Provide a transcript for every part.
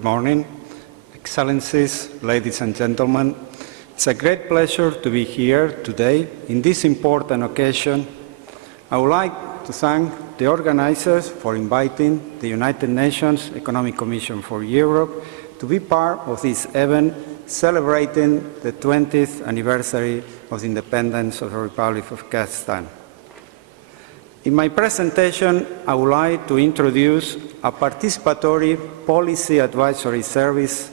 Good morning, Excellencies, ladies and gentlemen. It's a great pleasure to be here today in this important occasion. I would like to thank the organizers for inviting the United Nations Economic Commission for Europe to be part of this event celebrating the 20th anniversary of the independence of the Republic of Kazakhstan. In my presentation, I would like to introduce a participatory policy advisory service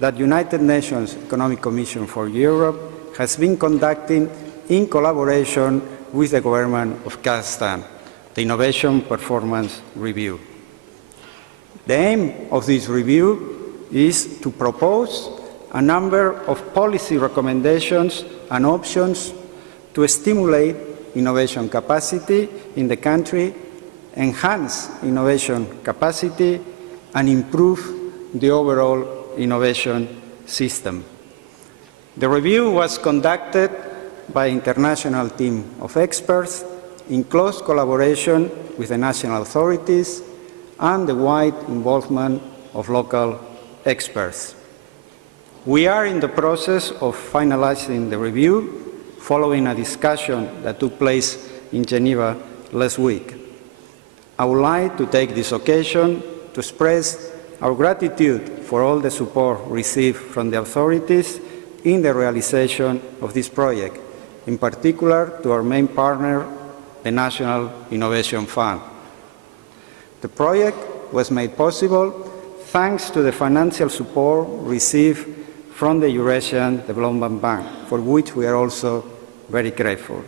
that United Nations Economic Commission for Europe has been conducting in collaboration with the government of Kazakhstan, the Innovation Performance Review. The aim of this review is to propose a number of policy recommendations and options to stimulate innovation capacity in the country, enhance innovation capacity, and improve the overall innovation system. The review was conducted by an international team of experts in close collaboration with the national authorities and the wide involvement of local experts. We are in the process of finalizing the review following a discussion that took place in Geneva last week. I would like to take this occasion to express our gratitude for all the support received from the authorities in the realization of this project, in particular to our main partner, the National Innovation Fund. The project was made possible thanks to the financial support received from the Eurasian Development Bank, for which we are also very grateful.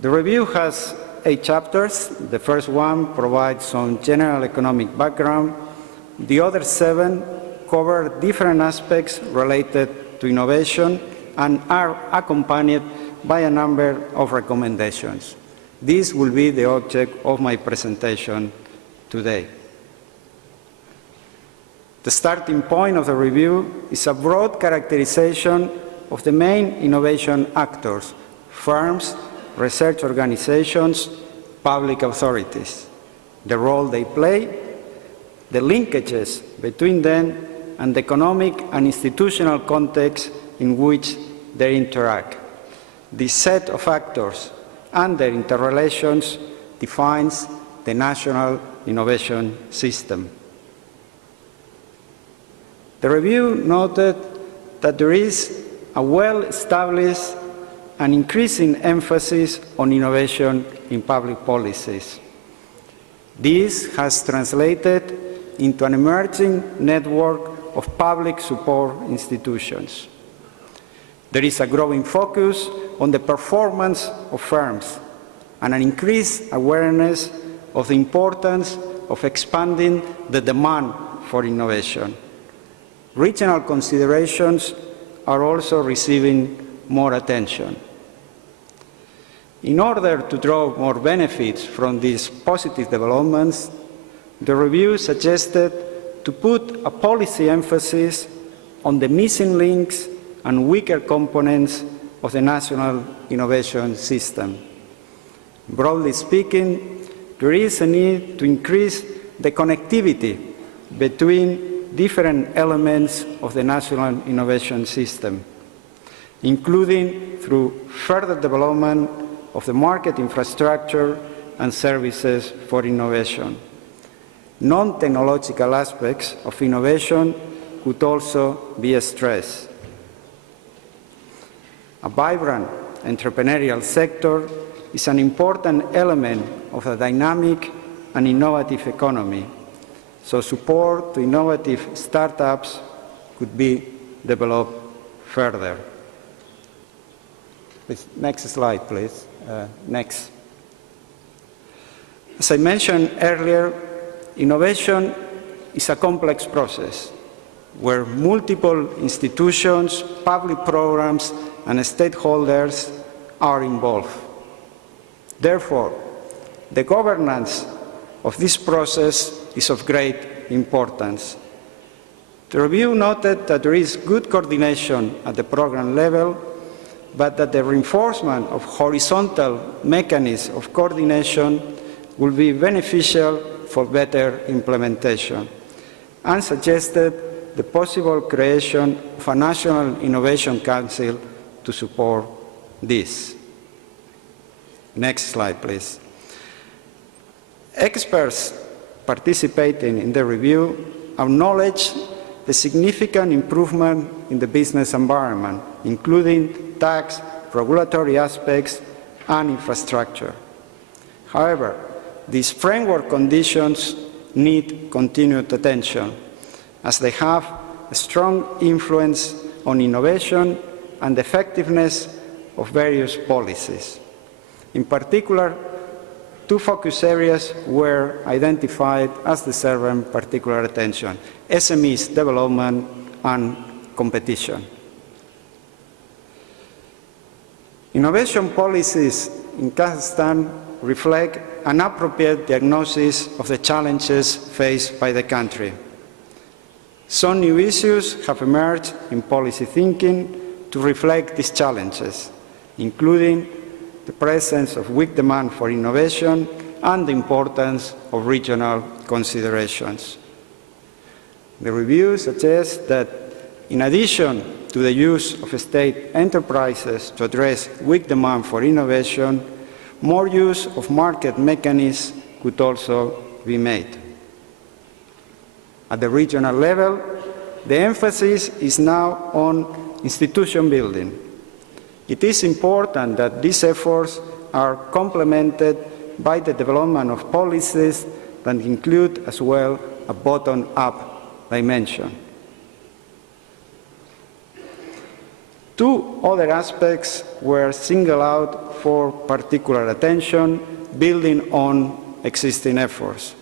The review has 8 chapters. The first one provides some general economic background. The other 7 cover different aspects related to innovation and are accompanied by a number of recommendations. This will be the object of my presentation today. The starting point of the review is a broad characterization of the main innovation actors, firms, research organizations, public authorities, the role they play, the linkages between them, and the economic and institutional context in which they interact. This set of actors and their interrelations defines the national innovation system. The review noted that there is a well-established and increasing emphasis on innovation in public policies. This has translated into an emerging network of public support institutions. There is a growing focus on the performance of firms and an increased awareness of the importance of expanding the demand for innovation. Regional considerations are also receiving more attention. In order to draw more benefits from these positive developments, the review suggested to put a policy emphasis on the missing links and weaker components of the national innovation system. Broadly speaking, there is a need to increase the connectivity between different elements of the national innovation system, including through further development of the market infrastructure and services for innovation. Non-technological aspects of innovation could also be stressed. A vibrant entrepreneurial sector is an important element of a dynamic and innovative economy, so support to innovative startups could be developed further. Next slide, please. Next. As I mentioned earlier, innovation is a complex process where multiple institutions, public programs, and stakeholders are involved. Therefore, the governance of this process is of great importance. The review noted that there is good coordination at the program level, but that the reinforcement of horizontal mechanisms of coordination will be beneficial for better implementation. and suggested the possible creation of a National Innovation Council to support this. Next slide, please. Experts participating in the review acknowledged the significant improvement in the business environment, including tax, regulatory aspects, and infrastructure. However, these framework conditions need continued attention, as they have a strong influence on innovation and the effectiveness of various policies. In particular, two focus areas were identified as deserving particular attention: SMEs development and competition. Innovation policies in Kazakhstan reflect an appropriate diagnosis of the challenges faced by the country. Some new issues have emerged in policy thinking to reflect these challenges, including the presence of weak demand for innovation and the importance of regional considerations. The review suggests that in addition to the use of state enterprises to address weak demand for innovation, more use of market mechanisms could also be made. At the regional level, the emphasis is now on institution building. It is important that these efforts are complemented by the development of policies that include as well a bottom-up dimension. Two other aspects were singled out for particular attention, building on existing efforts.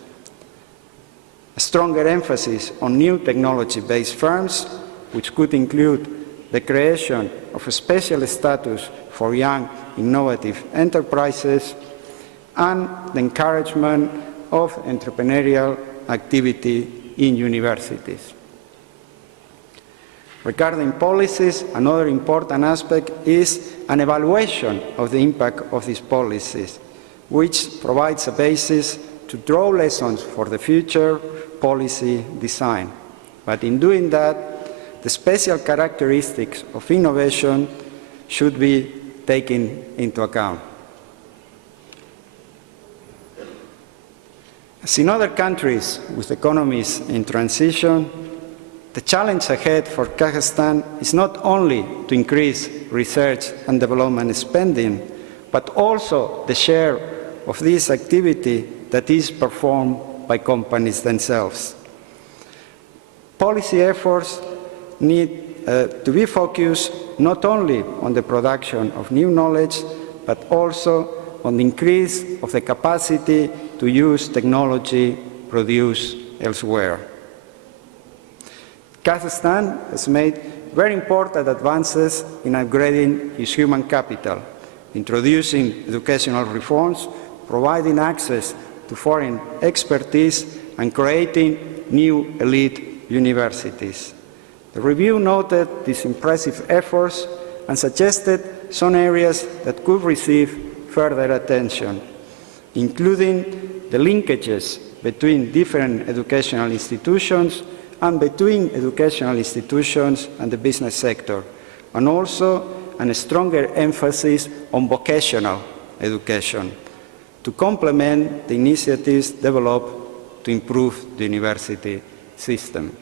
A stronger emphasis on new technology-based firms, which could include the creation of a special status for young, innovative enterprises, and the encouragement of entrepreneurial activity in universities. Regarding policies, another important aspect is an evaluation of the impact of these policies, which provides a basis to draw lessons for the future policy design. But in doing that, the special characteristics of innovation should be taken into account. As in other countries with economies in transition, the challenge ahead for Kazakhstan is not only to increase research and development spending, but also the share of this activity that is performed by companies themselves. Policy efforts need to be focused not only on the production of new knowledge, but also on the increase of the capacity to use technology produced elsewhere. Kazakhstan has made very important advances in upgrading its human capital, introducing educational reforms, providing access to foreign expertise, and creating new elite universities. The review noted these impressive efforts and suggested some areas that could receive further attention, including the linkages between different educational institutions and between educational institutions and the business sector, and also a stronger emphasis on vocational education to complement the initiatives developed to improve the university system.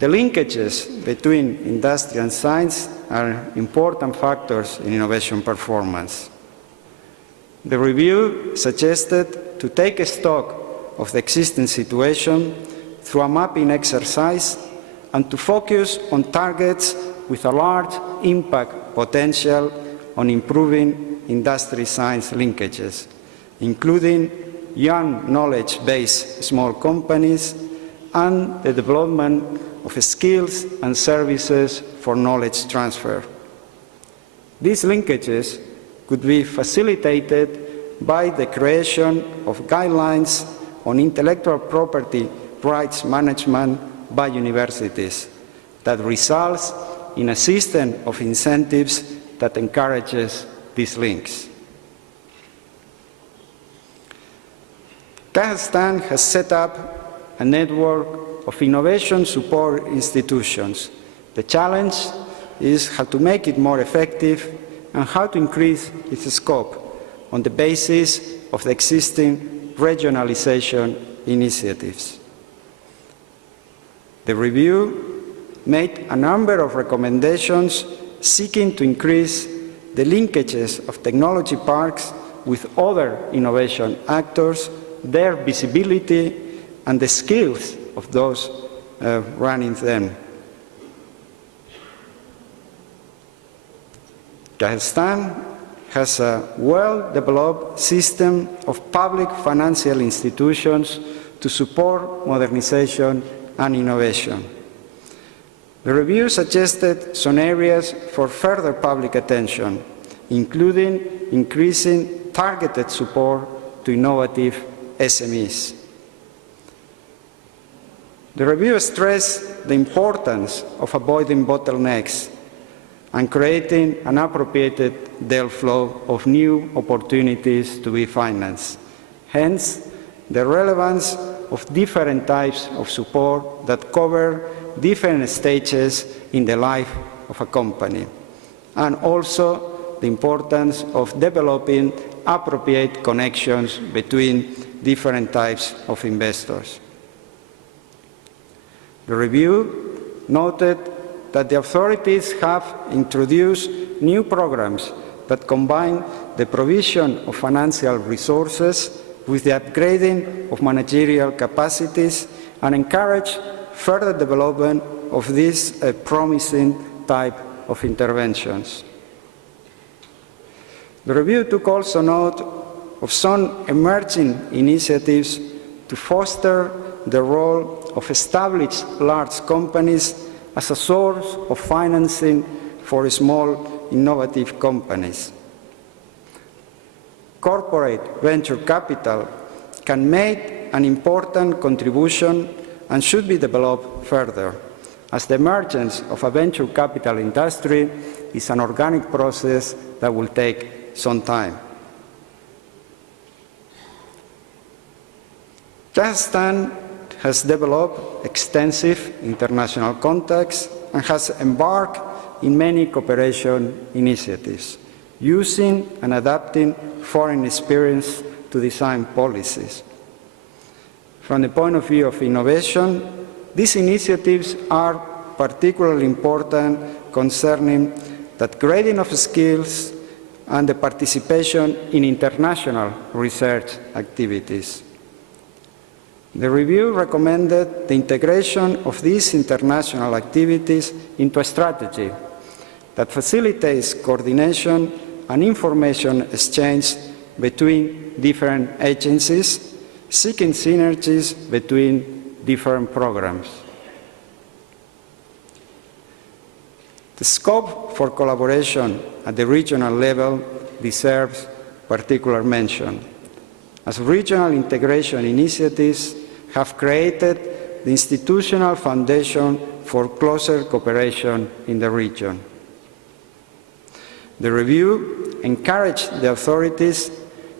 The linkages between industry and science are important factors in innovation performance. The review suggested to take stock of the existing situation through a mapping exercise and to focus on targets with a large impact potential on improving industry-science linkages, including young knowledge-based small companies and the development of skills and services for knowledge transfer. These linkages could be facilitated by the creation of guidelines on intellectual property rights management by universities that results in a system of incentives that encourages these links. Kazakhstan has set up a network of innovation support institutions. The challenge is how to make it more effective and how to increase its scope on the basis of the existing regionalization initiatives. The review made a number of recommendations seeking to increase the linkages of technology parks with other innovation actors, their visibility, and the skills of those running them. Kazakhstan has a well-developed system of public financial institutions to support modernization and innovation. The review suggested some areas for further public attention, including increasing targeted support to innovative SMEs. The review stressed the importance of avoiding bottlenecks and creating an appropriate deal flow of new opportunities to be financed. Hence, the relevance of different types of support that cover different stages in the life of a company, and also the importance of developing appropriate connections between different types of investors. The review noted that the authorities have introduced new programs that combine the provision of financial resources with the upgrading of managerial capacities and encourage further development of this promising type of interventions. The review took also note of some emerging initiatives to foster the role of established large companies as a source of financing for small innovative companies. Corporate venture capital can make an important contribution and should be developed further, as the emergence of a venture capital industry is an organic process that will take some time. Kazakhstan has developed extensive international contacts and has embarked in many cooperation initiatives, using and adapting foreign experience to design policies. From the point of view of innovation, these initiatives are particularly important concerning the grading of skills and the participation in international research activities. The review recommended the integration of these international activities into a strategy that facilitates coordination and information exchange between different agencies, seeking synergies between different programs. The scope for collaboration at the regional level deserves particular mention, as regional integration initiatives have created the institutional foundation for closer cooperation in the region. The review encouraged the authorities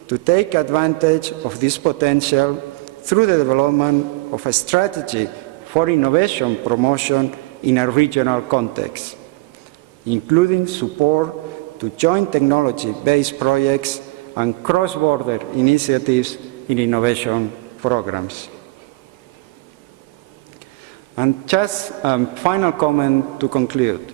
to take advantage of this potential through the development of a strategy for innovation promotion in a regional context, including support to joint technology-based projects and cross-border initiatives in innovation programs. And just a final comment to conclude.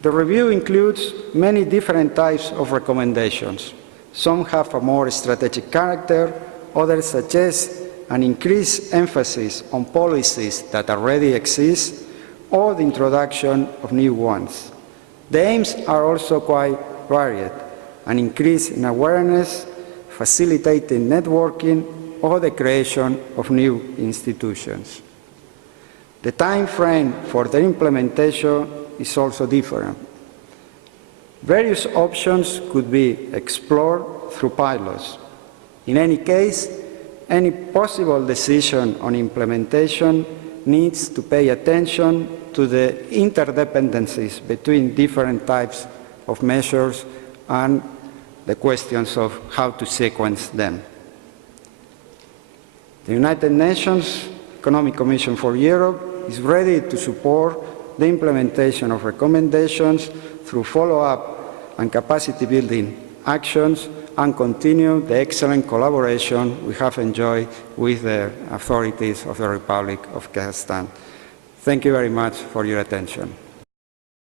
The review includes many different types of recommendations. Some have a more strategic character, others suggest an increased emphasis on policies that already exist, or the introduction of new ones. The aims are also quite varied: an increase in awareness, facilitating networking, or the creation of new institutions. The time frame for their implementation is also different. Various options could be explored through pilots. In any case, any possible decision on implementation needs to pay attention to the interdependencies between different types of measures and the questions of how to sequence them. The United Nations Economic Commission for Europe is ready to support the implementation of recommendations through follow-up and capacity-building actions and continue the excellent collaboration we have enjoyed with the authorities of the Republic of Kazakhstan. Thank you very much for your attention.